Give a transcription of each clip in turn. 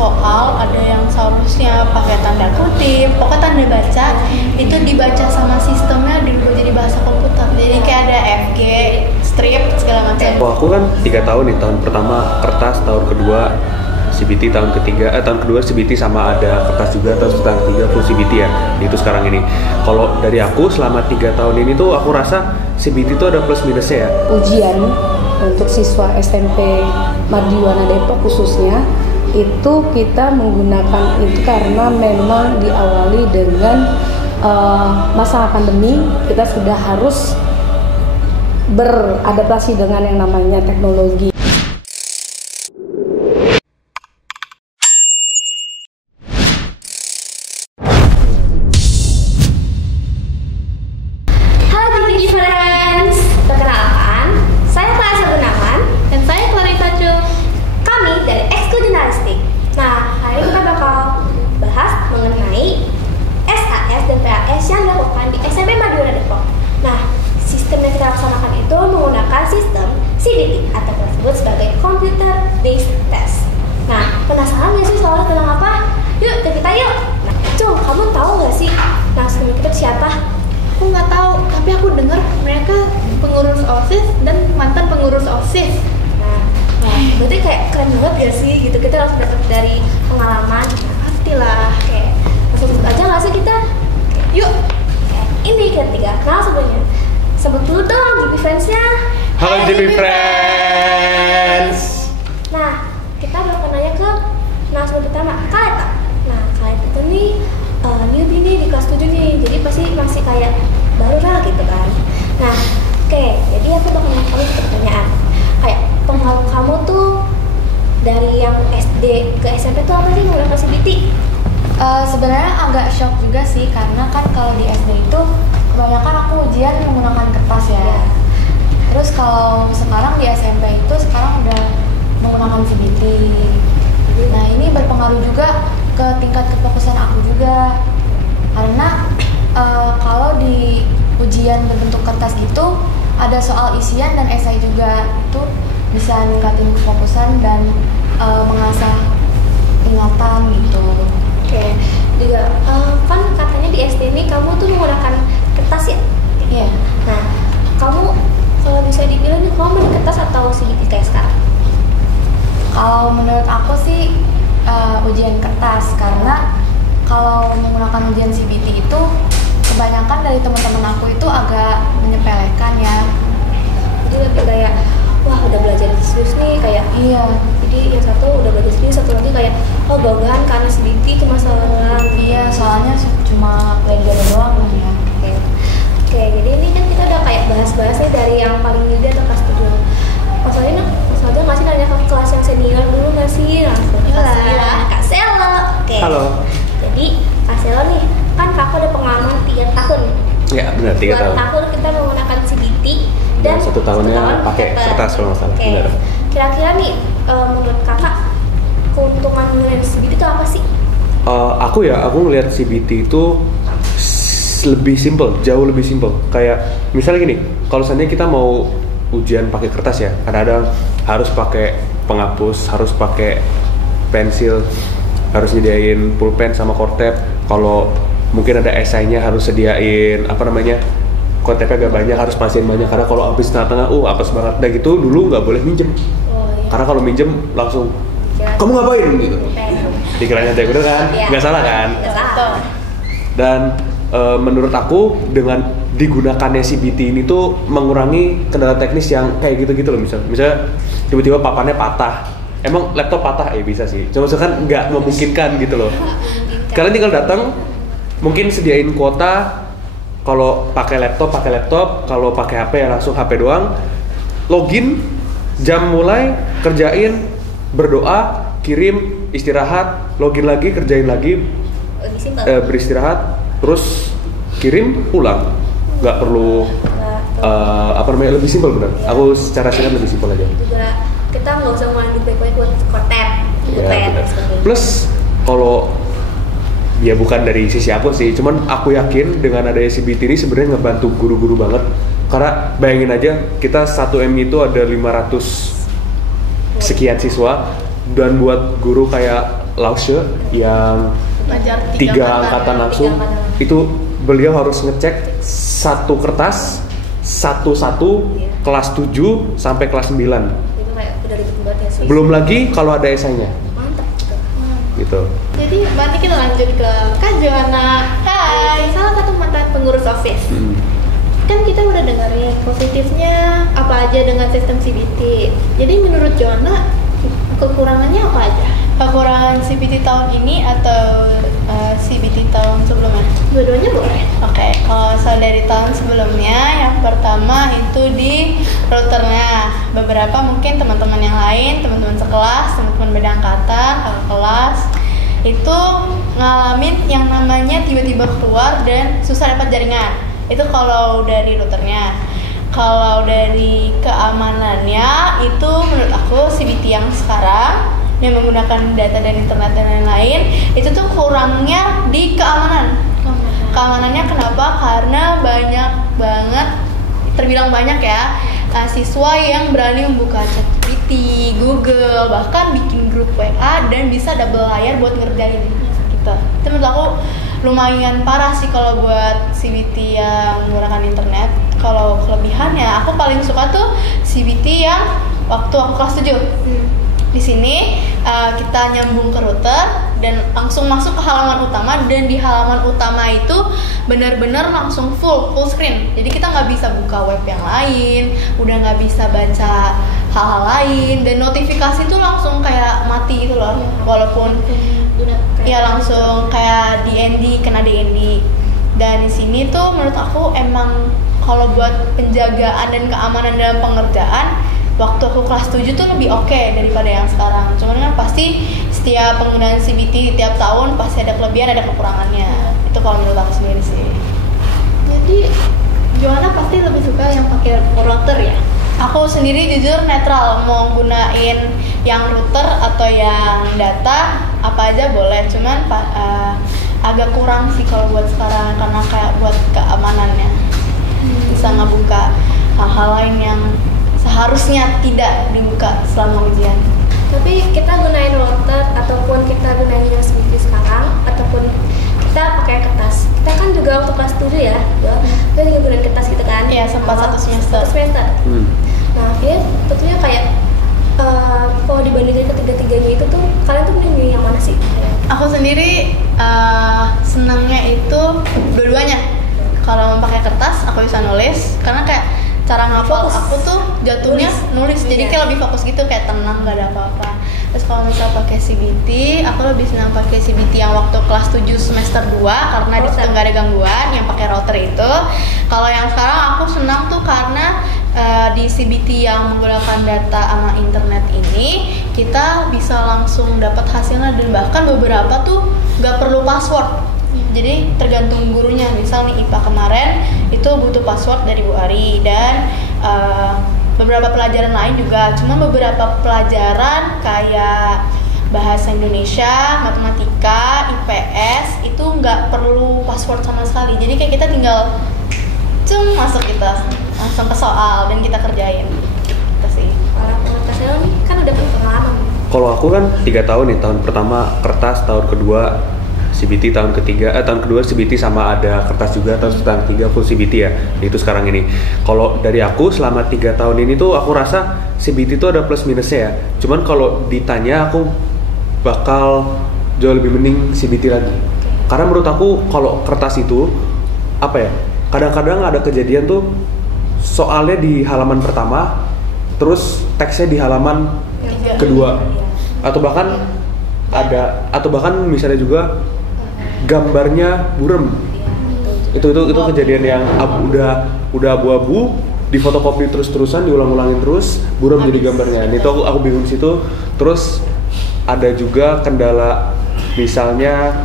soal, ada yang seharusnya pakai tanda kutip, pokoknya tanda baca itu dibaca sama sistemnya dirubah jadi bahasa komputer. Jadi kayak ada FG, strip segala macam. Oh, aku kan 3 tahun nih, tahun pertama kertas, tahun kedua CBT, tahun kedua CBT sama ada kertas juga, terus tahun ketiga full CBT ya. Itu sekarang ini. Kalau dari aku selama 3 tahun ini tuh aku rasa CBT itu ada plus minusnya ya. Ujian untuk siswa SMP Mardiwana Depok khususnya itu kita menggunakan itu karena memang diawali dengan masa pandemi, kita sudah harus beradaptasi dengan yang namanya teknologi. Berarti kayak keren banget gak sih gitu, kita langsung dapat dari pengalaman. Pastilah, kayak langsung sebut aja gak sih kita? Yuk, ini ketiga. Nah sebelumnya sebut dulu dong GP Friends-nya. Halo GP Friends. Nah, kita bakal nanya ke narasumber pertama, Kaleta. Nah, Kaleta itu nih newbie nih di kelas 7 nih, jadi pasti masih kayak baru lah gitu kan. Nah, oke, jadi aku bakal nanya kamu pertanyaan. Kayak pengalaman kamu tuh dari yang SD ke SMP tuh apa sih menggunakan CBT? Sebenarnya agak shock juga sih, karena kan kalau di SD itu kebanyakan aku ujian menggunakan kertas ya. Terus kalau sekarang di SMP itu sekarang udah menggunakan CBT. Nah ini berpengaruh juga ke tingkat kefokusan aku juga, karena kalau di ujian berbentuk kertas gitu ada soal isian dan esai juga, itu bisa ningkatin kefokusan dan mengasah ingatan gitu. Oke, juga kan katanya di SD ini kamu tuh menggunakan kertas ya? Iya. Nah, kamu kalau bisa dibilang nih, kamu mending kertas atau CBT kayak sekarang? Kalau menurut aku sih ujian kertas, karena kalau menggunakan ujian CBT itu kebanyakan dari teman-teman aku itu agak menyepelekan ya. Jadi lebih kayak wah udah belajar serius nih kayak iya. Jadi yang satu udah belajar serius, satu lagi kayak oh banggaan karena CBT cuma salah. Iya, soalnya cuma belajar doang kan ya. Oke, jadi ini kan kita udah kayak bahas-bahas nih dari yang paling muda atau kelas 7. Masalahnya nggak sih nanya ke kelas yang senior dulu nggak sih? Langsung Kak Selo. Oke. Halo. Jadi Kak Selo nih, kan kakak ada pengalaman 3 tahun. Ya benar, 3 tahun. 2 tahun kita menggunakan CBT dan 1 tahunnya pakai kertas kalau nggak salah. Benar. Kira-kira nih menurut kakak keuntungan menggunakan CBT itu apa sih? Aku ngelihat CBT itu lebih simple, jauh lebih simple. Kayak misalnya gini, kalau seandainya kita mau ujian pakai kertas ya, kadang-kadang harus pakai penghapus, harus pakai pensil, harus nyediain pulpen sama kortep. Kalau mungkin ada esainya harus sediain kortepnya agak banyak, harus pasien banyak, karena kalau habis tengah-tengah apes banget. Dan gitu dulu nggak boleh minjem. Karena kalau minjem langsung kamu ngapain gitu. Dikiranya teh udah kan? Nggak salah kan? Nggak salah. Dan menurut aku dengan digunakannya CBT ini tuh mengurangi kendala teknis yang kayak gitu-gitu loh. Misalnya tiba-tiba papannya patah. Emang laptop patah? Bisa sih. Cuma kan nggak memungkinkan gitu loh. Kalian tinggal datang, mungkin sediain kuota. Kalau pakai laptop, kalau pakai HP ya langsung HP doang. Login, jam mulai, kerjain, berdoa, kirim, istirahat, login lagi, kerjain lagi, beristirahat, terus kirim, pulang. Nggak perlu lebih simpel benar. Aku secara singkat lebih simpel aja. Juga kita nggak usah ngulangin baik-baik buat kortep. Ya, plus kalau ya bukan dari sisi aku sih, cuman aku yakin dengan adanya CBT ini sebenarnya ngebantu guru-guru banget. Karena bayangin aja, kita 1 M itu ada 500 sekian siswa, dan buat guru kayak Lause yang Ngajar 3 angkatan langsung, Tiga angkatan. itu beliau harus ngecek satu kertas satu-satu kelas 7 sampai kelas 9. Itu kayak udah ribet banget ya sih. Belum lagi kalau ada esainya Mantap gitu. gitu. Jadi berarti kita lanjut ke Kak Joanna. Hai. Salah satu mantan pengurus OSIS. Kan kita udah dengerin positifnya apa aja dengan sistem CBT. Jadi menurut Joanna kekurangannya apa aja? Kekurangan CBT tahun ini atau CBT tahun sebelumnya? Dua-duanya boleh. Oke, kalau soal dari tahun sebelumnya, yang pertama itu di routernya. Beberapa mungkin teman-teman yang lain, teman-teman sekelas, teman-teman beda angkatan, kakak kelas, itu ngalamin yang namanya tiba-tiba keluar dan susah dapat jaringan. Itu kalau dari routernya. Kalau dari keamanannya, itu menurut aku CBT yang sekarang yang menggunakan data dan internet dan lain-lain, itu tuh kurangnya di keamanan. Keamanannya kenapa? Karena banyak banget, terbilang banyak ya, siswa yang berani membuka ChatGPT, Google, bahkan bikin grup WA dan bisa double layar buat ngerjain gitu. Itu menurut aku lumayan parah sih kalau buat CBT yang menggunakan internet. Kalau kelebihannya, aku paling suka tuh CBT yang waktu aku kelas 7. Di sini kita nyambung ke router dan langsung masuk ke halaman utama, dan di halaman utama itu benar-benar langsung full screen. Jadi kita nggak bisa buka web yang lain, udah nggak bisa baca hal-hal lain, dan notifikasi itu langsung kayak mati gitu loh. Walaupun ya langsung kayak DND, kena DND. Dan di sini tuh menurut aku emang kalau buat penjagaan dan keamanan dalam pengerjaan, waktu aku kelas 7 tuh lebih oke daripada yang sekarang. Cuman kan pasti setiap penggunaan CBT tiap tahun pasti ada kelebihan, ada kekurangannya. Itu kalau menurut aku sendiri sih. Jadi Joanna pasti lebih suka yang pakai router ya? Aku sendiri jujur netral, mau gunain yang router atau yang data apa aja boleh. Cuman agak kurang sih kalau buat sekarang, karena kayak buat keamanannya bisa ngebuka hal-hal lain yang seharusnya tidak dibuka selama ujian. Tapi kita gunain router ataupun kita gunain USB sekarang ataupun kita pakai kertas. Kita kan juga waktu kelas 7 ya, kita juga gunain kertas gitu kan? Iya, sempat satu semester. Nah, dia tentunya kayak kalau dibandingin ketiga-tiganya itu tuh, kalian tuh mending yang mana sih? Aku sendiri senangnya itu dua-duanya. Kalau mau pakai kertas, aku bisa nulis karena kayak cara ngapal aku tuh jatuhnya nulis. Jadi kayak lebih fokus gitu, kayak tenang, gak ada apa-apa. Terus kalau misal pakai CBT, aku lebih senang pakai CBT yang waktu kelas 7 semester 2 karena di situ nggak ada gangguan, yang pakai router itu. Kalau yang sekarang aku senang tuh karena di CBT yang menggunakan data sama internet ini, kita bisa langsung dapat hasilnya, dan bahkan beberapa tuh nggak perlu password. Jadi tergantung gurunya. Misal nih IPA kemarin itu butuh password dari Bu Ari, dan beberapa pelajaran lain juga. Cuma beberapa pelajaran kayak bahasa Indonesia, matematika, IPS itu nggak perlu password sama sekali. Jadi kayak kita tinggal masuk, kita langsung ke soal dan kita kerjain. Itu sih. Para pengatasnya nih kan udah pengalaman. Kalau aku kan 3 tahun nih, tahun pertama kertas, tahun kedua CBT, tahun kedua CBT sama ada kertas juga, tahun ketiga full CBT ya, itu sekarang ini. Kalau dari aku selama 3 tahun ini tuh aku rasa CBT itu ada plus minusnya ya. Cuman kalau ditanya aku bakal jauh lebih mending CBT lagi. Karena menurut aku kalau kertas itu apa ya? Kadang-kadang ada kejadian tuh soalnya di halaman pertama, terus teksnya di halaman kedua, atau bahkan misalnya juga gambarnya burem. Itu kejadian yang udah abu-abu, difotokopi terus-terusan, diulang-ulangin terus, burem jadi gambarnya. Itu aku bingung situ. Terus ada juga kendala misalnya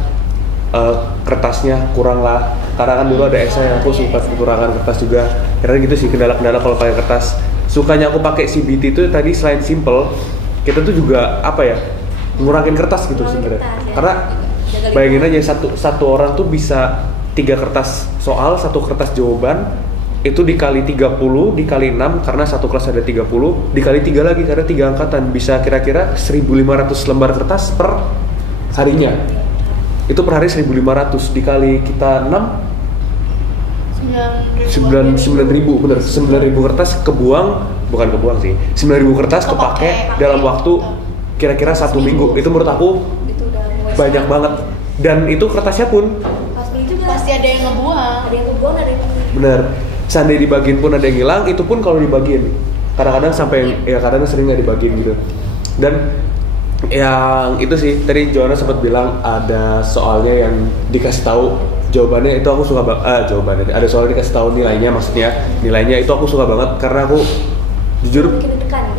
kertasnya kurang lah, karena kan dulu ada esai yang aku suka kekurangan kertas juga. Karena gitu sih kendala-kendala kalau pakai kertas. Sukanya aku pakai CBT itu tadi selain simple, kita tuh juga apa ya, ngurangin kertas gitu sebenarnya. Karena bayangin aja satu orang tuh bisa 3 kertas soal, 1 kertas jawaban, itu dikali 30, dikali 6 karena satu kelas ada 30, dikali 3 lagi karena 3 angkatan, bisa kira-kira 1.500 lembar kertas per harinya. Itu per hari 1.500 dikali kita 6 9.000 bener, 9.000 kertas kebuang, bukan kebuang sih, 9.000 kertas kepake dalam waktu kira-kira 1 minggu. Itu menurut aku banyak banget. Dan itu kertasnya pun pasti ada yang ngebuang. Ada yang bener, seandainya dibagiin pun ada yang hilang. Itu pun kalau dibagiin kadang-kadang sampai ya kadang sering nggak dibagiin gitu. Dan yang itu sih tadi Joanna sempat bilang ada soalnya yang dikasih tahu jawabannya, itu aku suka banget. Jawabannya ada soal dikasih tahu nilainya, maksudnya nilainya itu aku suka banget karena aku jujur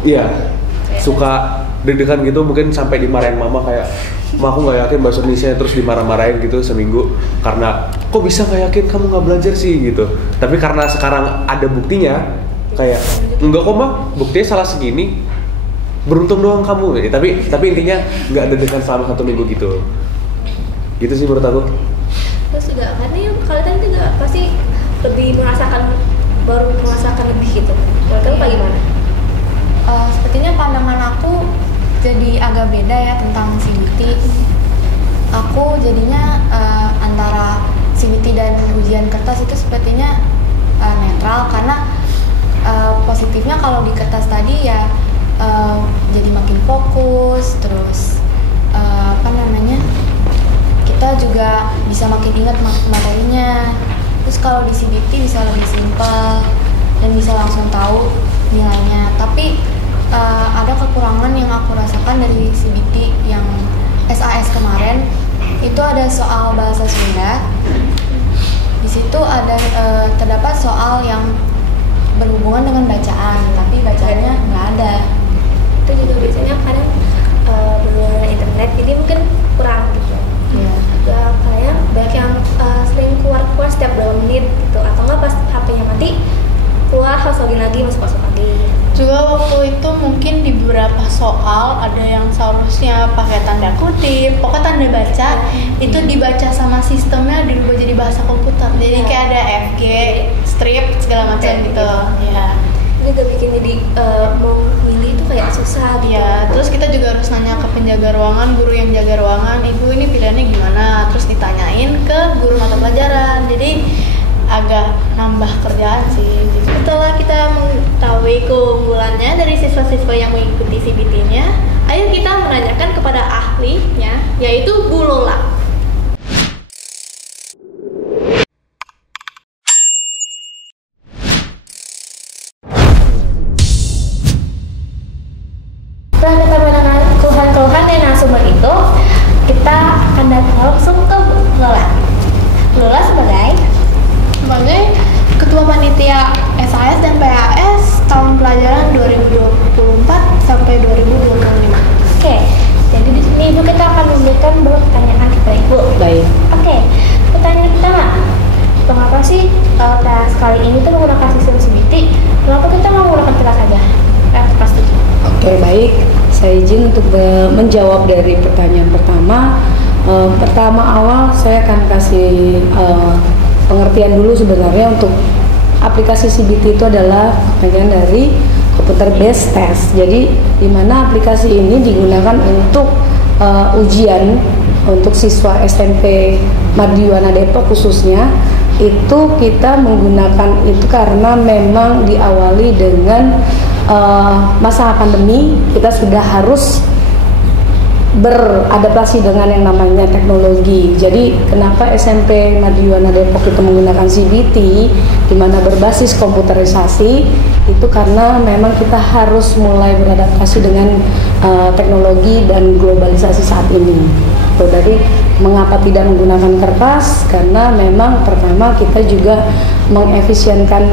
iya suka deg-degan gitu, mungkin sampai dimarahin mama kayak, "Ma, aku nggak yakin bahasa Indonesia," terus dimarah-marahin gitu seminggu karena kok bisa nggak yakin kamu nggak belajar sih gitu. Tapi karena sekarang ada buktinya kayak enggak kok mah, buktinya salah segini, beruntung doang kamu. Tapi intinya nggak deg-degan selama 1 minggu gitu sih menurut aku. Terus juga karena kalian juga pasti lebih baru merasakan lebih gitu. Kalau kamu bagaimana? Sepertinya pandangan aku jadi agak beda ya tentang CBT. Aku jadinya antara CBT dan ujian kertas itu sepertinya netral, karena positifnya kalau di kertas tadi ya jadi makin fokus, terus kita juga bisa makin ingat materinya. Terus kalau di CBT bisa lebih simpel dan bisa langsung tahu nilainya. Tapi ada kekurangan yang aku rasakan dari CBT yang SAS kemarin. Itu ada soal bahasa Sunda. Di situ ada terdapat soal yang berhubungan dengan bacaan, tapi bacaannya nggak ada. Itu juga biasanya kadang berhubungan dengan internet, jadi mungkin kurang gitu. Iya. Juga kayak banyak yang sering keluar setiap 2 menit gitu, atau nggak pas HP-nya mati keluar harus login lagi, masuk lagi. Juga waktu itu mungkin di beberapa soal ada yang seharusnya pakai tanda kutip, pokoknya tanda baca itu dibaca sama sistemnya dirubah jadi bahasa komputer. Jadi kayak ada FG, strip segala macam gitu. Ya. Ini juga bikin jadi mau milih itu kayak susah gitu. Ya, terus kita juga harus nanya ke penjaga ruangan, guru yang jaga ruangan, "Ibu ini pilihannya gimana?" Terus ditanyain ke guru mata pelajaran. Jadi agak nambah kerjaan sih. Setelah kita mengetahui keunggulannya dari siswa-siswa yang mengikuti CBT-nya, ayo kita menanyakan kepada ahlinya, yaitu Bu Lola. Setelah kita mendengar keluhan-keluhan dari narasumber itu, kita akan datang langsung ke Bu Lola. Bu Lola Sebagai Ketua Panitia SAS dan PAS tahun pelajaran 2024 sampai 2025. Oke, jadi di sini Ibu kita akan memberikan beberapa pertanyaan kepada Ibu. Baik. Oke, pertanyaan pertama, mengapa sih tes kali ini tuh menggunakan sistem CBT? Kenapa kita nggak menggunakan kelas saja? Kelas 7. Oke, baik. Saya izin untuk menjawab dari pertanyaan pertama. Pertama awal saya akan kasih pengertian dulu sebenarnya untuk aplikasi CBT itu adalah bagian dari computer based test. Jadi di mana aplikasi ini digunakan untuk ujian untuk siswa SMP Mardiwana Depok khususnya. Itu kita menggunakan itu karena memang diawali dengan masa pandemi, kita sudah harus beradaptasi dengan yang namanya teknologi. Jadi kenapa SMP Mardiwana Depok itu menggunakan CBT di mana berbasis komputerisasi itu karena memang kita harus mulai beradaptasi dengan teknologi dan globalisasi saat ini. Jadi mengapa tidak menggunakan kertas? Karena memang pertama kita juga mengefisienkan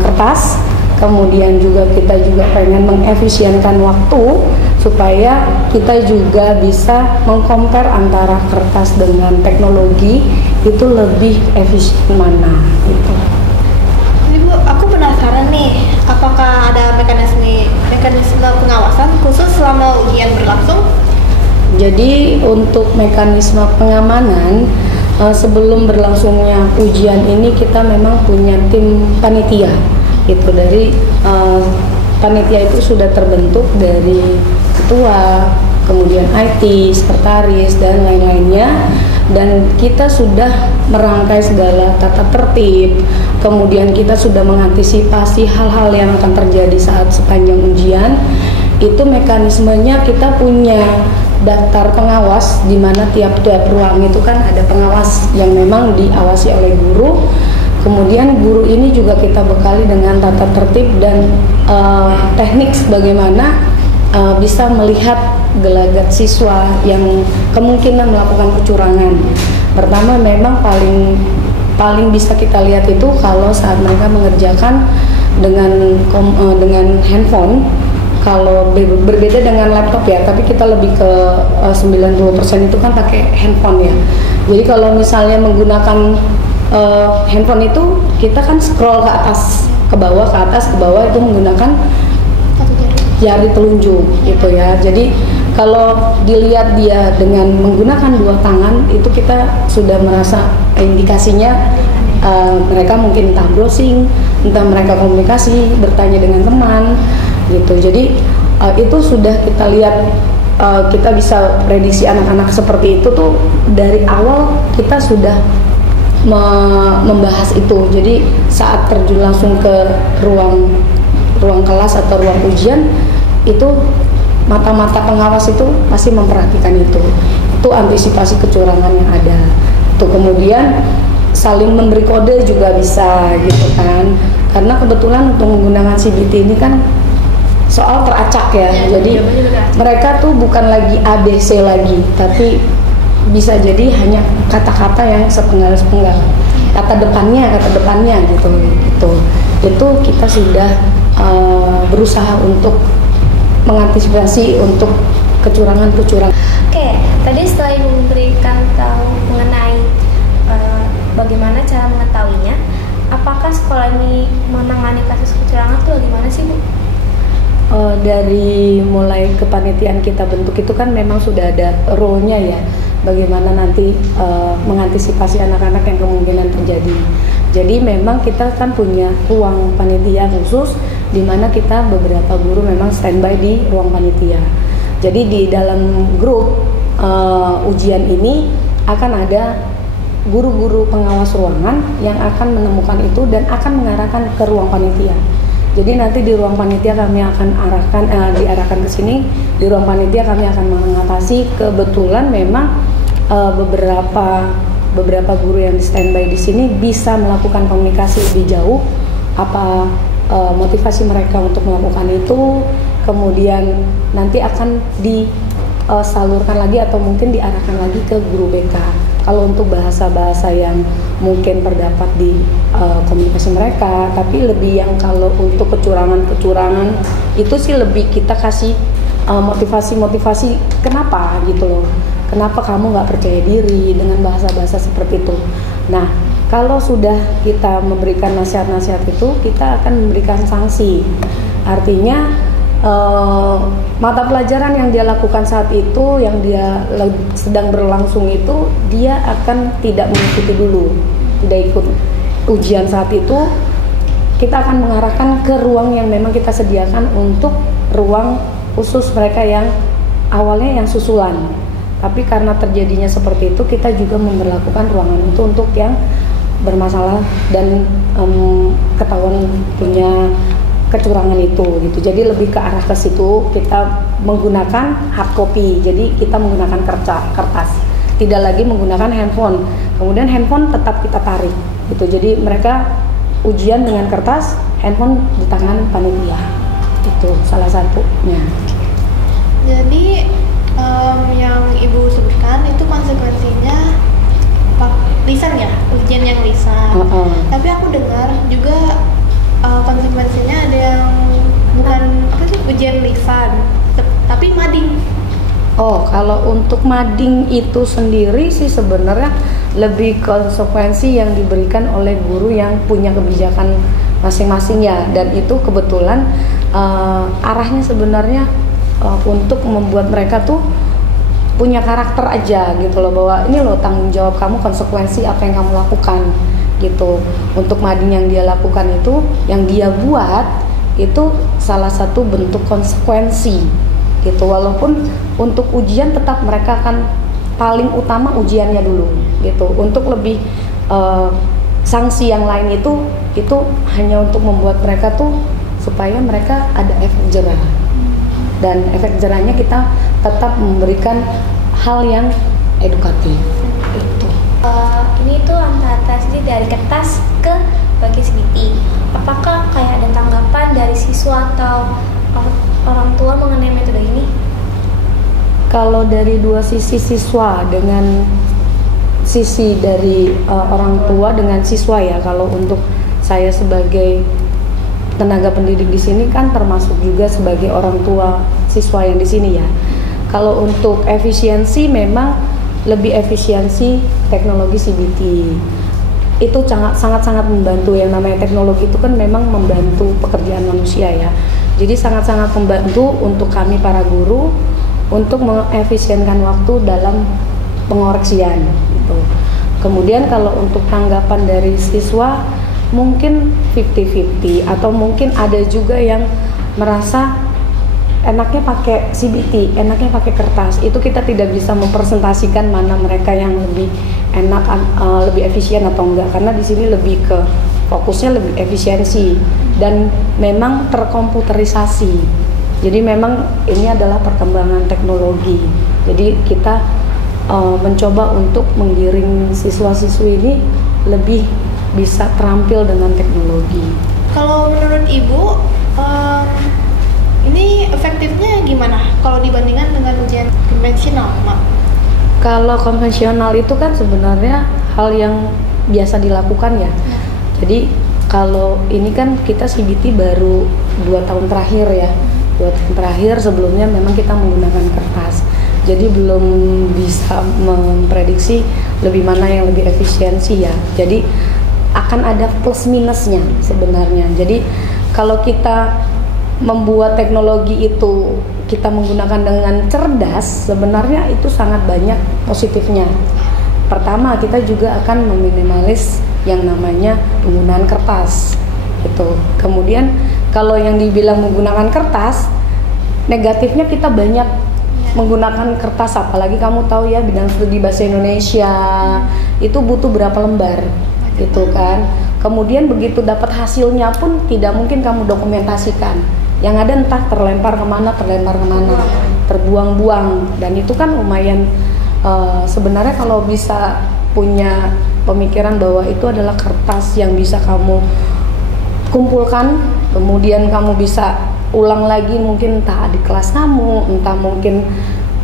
kertas, kemudian juga kita juga pengen mengefisienkan waktu supaya kita juga bisa mengcompare antara kertas dengan teknologi itu lebih efisien mana gitu. Ibu, aku penasaran nih, apakah ada mekanisme pengawasan khusus selama ujian berlangsung? Jadi untuk mekanisme pengamanan sebelum berlangsungnya ujian ini kita memang punya tim panitia. Itu dari panitia itu sudah terbentuk dari ketua, kemudian IT, sekretaris dan lain-lainnya, dan kita sudah merangkai segala tata tertib, kemudian kita sudah mengantisipasi hal-hal yang akan terjadi saat sepanjang ujian. Itu mekanismenya kita punya daftar pengawas di mana tiap-tiap ruang itu kan ada pengawas yang memang diawasi oleh guru. Kemudian guru ini juga kita bekali dengan tata tertib dan teknik bagaimana bisa melihat gelagat siswa yang kemungkinan melakukan kecurangan. Pertama memang paling bisa kita lihat itu kalau saat mereka mengerjakan dengan handphone. Kalau berbeda dengan laptop ya, tapi kita lebih ke 90% itu kan pakai handphone ya. Jadi kalau misalnya menggunakan handphone itu kita kan scroll ke atas, ke bawah, ke atas, ke bawah itu menggunakan jari telunjuk gitu ya. Jadi kalau dilihat dia dengan menggunakan dua tangan itu kita sudah merasa indikasinya mereka mungkin entah browsing, entah mereka komunikasi, bertanya dengan teman gitu. Jadi itu sudah kita lihat, kita bisa prediksi anak-anak seperti itu tuh dari awal kita sudah membahas itu. Jadi saat terjun langsung ke ruang kelas atau ruang ujian itu mata-mata pengawas itu pasti memperhatikan itu antisipasi kecurangan yang ada. Tuh kemudian saling memberi kode juga bisa gitu kan, karena kebetulan untuk menggunakan CBT ini kan soal teracak ya, jadi mereka tuh bukan lagi ABC lagi, tapi bisa jadi hanya kata-kata yang sepenggal-sepenggal, kata depannya gitu. Itu kita sudah berusaha untuk mengantisipasi untuk kecurangan. Oke, tadi setelah Ibu memberikan tahu mengenai bagaimana cara mengetahuinya, apakah sekolah ini menangani kasus kecurangan itu bagaimana sih Bu? Dari mulai kepanitiaan kita bentuk itu kan memang sudah ada role-nya ya, bagaimana nanti mengantisipasi anak-anak yang kemungkinan terjadi. Jadi memang kita kan punya ruang panitia khusus di mana kita beberapa guru memang standby di ruang panitia. Jadi di dalam grup ujian ini akan ada guru-guru pengawas ruangan yang akan menemukan itu dan akan mengarahkan ke ruang panitia. Jadi nanti di ruang panitia kami akan diarahkan ke sini. Di ruang panitia kami akan mengatasi. Kebetulan memang beberapa guru yang standby di sini bisa melakukan komunikasi lebih jauh. Apa motivasi mereka untuk melakukan itu? Kemudian nanti akan disalurkan lagi atau mungkin diarahkan lagi ke guru BK. Kalau untuk bahasa-bahasa yang mungkin terdapat di komunikasi mereka, tapi lebih yang kalau untuk kecurangan itu sih lebih kita kasih motivasi kenapa gitu loh, kenapa kamu nggak percaya diri dengan bahasa-bahasa seperti itu. Nah kalau sudah kita memberikan nasihat-nasihat itu, kita akan memberikan sanksi, artinya mata pelajaran yang dia lakukan saat itu, yang dia sedang berlangsung itu, dia akan tidak mengikuti dulu, tidak ikut ujian saat itu. Kita akan mengarahkan ke ruang yang memang kita sediakan untuk ruang khusus mereka yang awalnya yang susulan. Tapi karena terjadinya seperti itu, kita juga memberlakukan ruangan itu untuk yang bermasalah dan ketahuan punya kecurangan itu gitu. Jadi lebih ke arah ke situ. Kita menggunakan hard copy, jadi kita menggunakan kertas, tidak lagi menggunakan handphone. Kemudian handphone tetap kita tarik gitu. Jadi mereka ujian dengan kertas, handphone di tangan panitia. Itu salah satunya. Jadi yang Ibu sebutkan itu konsekuensinya lisan ya, ujian yang lisan. Tapi aku dengar juga konsekuensinya ada yang bukan ujian lisan, tapi mading. Oh, kalau untuk mading itu sendiri sih sebenarnya lebih konsekuensi yang diberikan oleh guru yang punya kebijakan masing-masing ya, dan itu kebetulan arahnya sebenarnya untuk membuat mereka tuh punya karakter aja gitu loh, bahwa ini loh tanggung jawab kamu, konsekuensi apa yang kamu lakukan gitu. Untuk mading yang dia lakukan itu, yang dia buat itu salah satu bentuk konsekuensi gitu. Walaupun untuk ujian tetap mereka akan paling utama ujiannya dulu gitu. Untuk lebih sanksi yang lain itu hanya untuk membuat mereka tuh supaya mereka ada efek jerah. Dan efek jerahnya kita tetap memberikan hal yang edukatif. Itu. Ini tuh antara transisi dari kertas ke bagi CBT. Apakah kayak ada tanggapan dari siswa atau orang tua mengenai metode ini? Kalau dari dua sisi, siswa dengan sisi dari orang tua dengan siswa ya. Kalau untuk saya sebagai tenaga pendidik di sini kan termasuk juga sebagai orang tua siswa yang di sini ya. Kalau untuk efisiensi memang lebih efisiensi teknologi CBT. Itu sangat-sangat membantu. Yang namanya teknologi itu kan memang membantu pekerjaan manusia ya. Jadi sangat-sangat membantu untuk kami para guru untuk mengefisienkan waktu dalam pengoreksian gitu. Kemudian kalau untuk tanggapan dari siswa mungkin 50-50 atau mungkin ada juga yang merasa enaknya pakai CBT, enaknya pakai kertas. Itu kita tidak bisa mempresentasikan mana mereka yang lebih enak, lebih efisien atau enggak, karena di sini lebih ke fokusnya lebih efisiensi dan memang terkomputerisasi. Jadi memang ini adalah perkembangan teknologi. Jadi kita mencoba untuk menggiring siswa-siswi ini lebih bisa terampil dengan teknologi. Kalau menurut Ibu, ini efektifnya gimana kalau dibandingkan dengan ujian konvensional, Mak? Kalau konvensional itu kan sebenarnya hal yang biasa dilakukan ya. Jadi kalau ini kan kita CBT baru 2 tahun terakhir ya. 2 tahun terakhir, sebelumnya memang kita menggunakan kertas. Jadi belum bisa memprediksi lebih mana yang lebih efisiensi ya. Jadi akan ada plus minusnya sebenarnya. Jadi kalau kita membuat teknologi itu kita menggunakan dengan cerdas, sebenarnya itu sangat banyak positifnya. Pertama, kita juga akan meminimalis yang namanya penggunaan kertas gitu. Kemudian kalau yang dibilang menggunakan kertas, negatifnya kita banyak menggunakan kertas, apalagi kamu tahu ya bidang studi bahasa Indonesia itu butuh berapa lembar gitu kan. Kemudian begitu dapat hasilnya pun tidak mungkin kamu dokumentasikan. Yang ada entah terlempar kemana, terbuang-buang, dan itu kan lumayan. Sebenarnya kalau bisa punya pemikiran bahwa itu adalah kertas yang bisa kamu kumpulkan, kemudian kamu bisa ulang lagi, mungkin entah adik kelas kamu, entah mungkin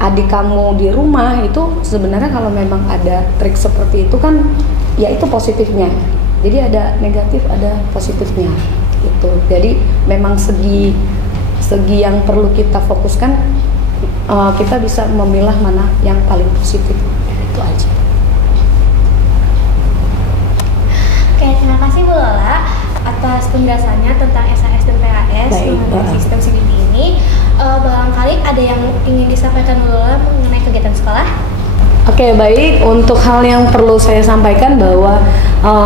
adik kamu di rumah, itu sebenarnya kalau memang ada trik seperti itu kan ya itu positifnya. Jadi ada negatif, ada positifnya gitu. Jadi memang segi yang perlu kita fokuskan, kita bisa memilah mana yang paling positif. Itu aja. Oke, terima kasih Bu Lola atas penjelasannya tentang SAS dan PAS mengenai sistem CBT ini. Barangkali ada yang ingin disampaikan Bu Lola mengenai kegiatan sekolah? Oke, baik. Untuk hal yang perlu saya sampaikan bahwa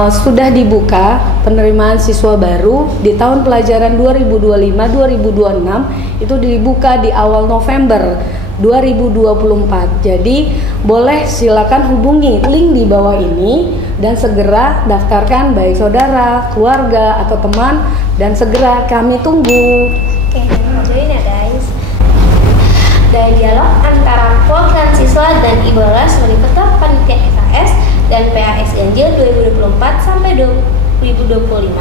sudah dibuka penerimaan siswa baru di tahun pelajaran 2025-2026, itu dibuka di awal November 2024. Jadi boleh silakan hubungi link di bawah ini dan segera daftarkan baik saudara, keluarga atau teman, dan segera kami tunggu. Oke, join ya guys. Dari dialog antara program siswa dan Ibu Lola sebagai ketua panitia SAS dan PAS Ganjil 2024 sampai 2025,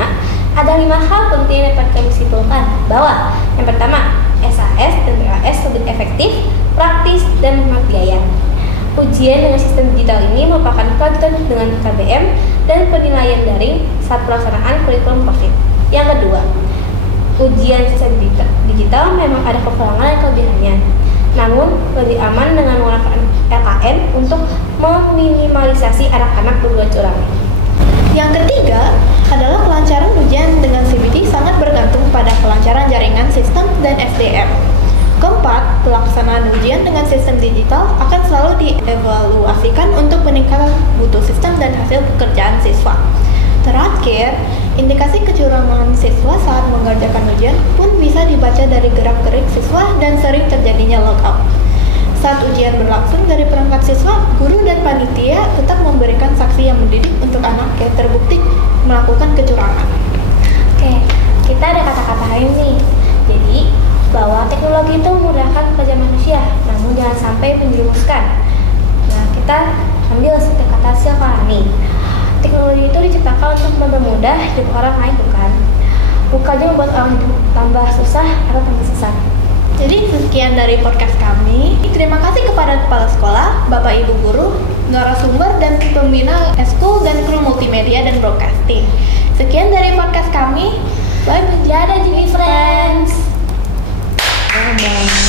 ada 5 hal penting yang dapat kami simpulkan bahwa yang pertama, SAS dan PAS lebih efektif, praktis, dan menghemat biaya. Ujian dengan sistem digital ini merupakan kelanjutan dengan KBM dan penilaian daring saat pelaksanaan kurikulum COVID. Yang kedua, ujian sistem digital memang ada kekurangan dan kelebihannya, namun lebih aman dengan menggunakan LKM untuk meminimalisasi anak-anak berbuat curang. Yang ketiga adalah kelancaran ujian dengan CBT sangat bergantung pada kelancaran jaringan sistem dan SDM. Keempat, pelaksanaan ujian dengan sistem digital akan selalu dievaluasikan untuk meningkatkan mutu sistem dan hasil pekerjaan siswa. Terakhir, Indikasi kecurangan siswa saat mengerjakan ujian pun bisa dibaca dari gerak-gerik siswa dan sering terjadinya logout. Saat ujian berlangsung, dari perangkat siswa, guru dan panitia tetap memberikan saksi yang mendidik untuk anak yang terbukti melakukan kecurangan. Oke, kita ada kata-kata lain nih. Jadi, bahwa teknologi itu memudahkan pekerjaan manusia, namun jangan sampai menjerumuskan. Nah, kita ambil kata siapa nih? Teknologi itu diciptakan untuk mempermudah hidup orang lain, bukannya membuat orang hidup tambah susah atau tambah sesat. Jadi sekian dari podcast kami. Terima kasih kepada kepala sekolah, Bapak Ibu guru, narasumber dan pembina eskul dan kru multimedia dan broadcasting. Sekian dari podcast kami. Bye, menjadi Jimmy Friends. Bye.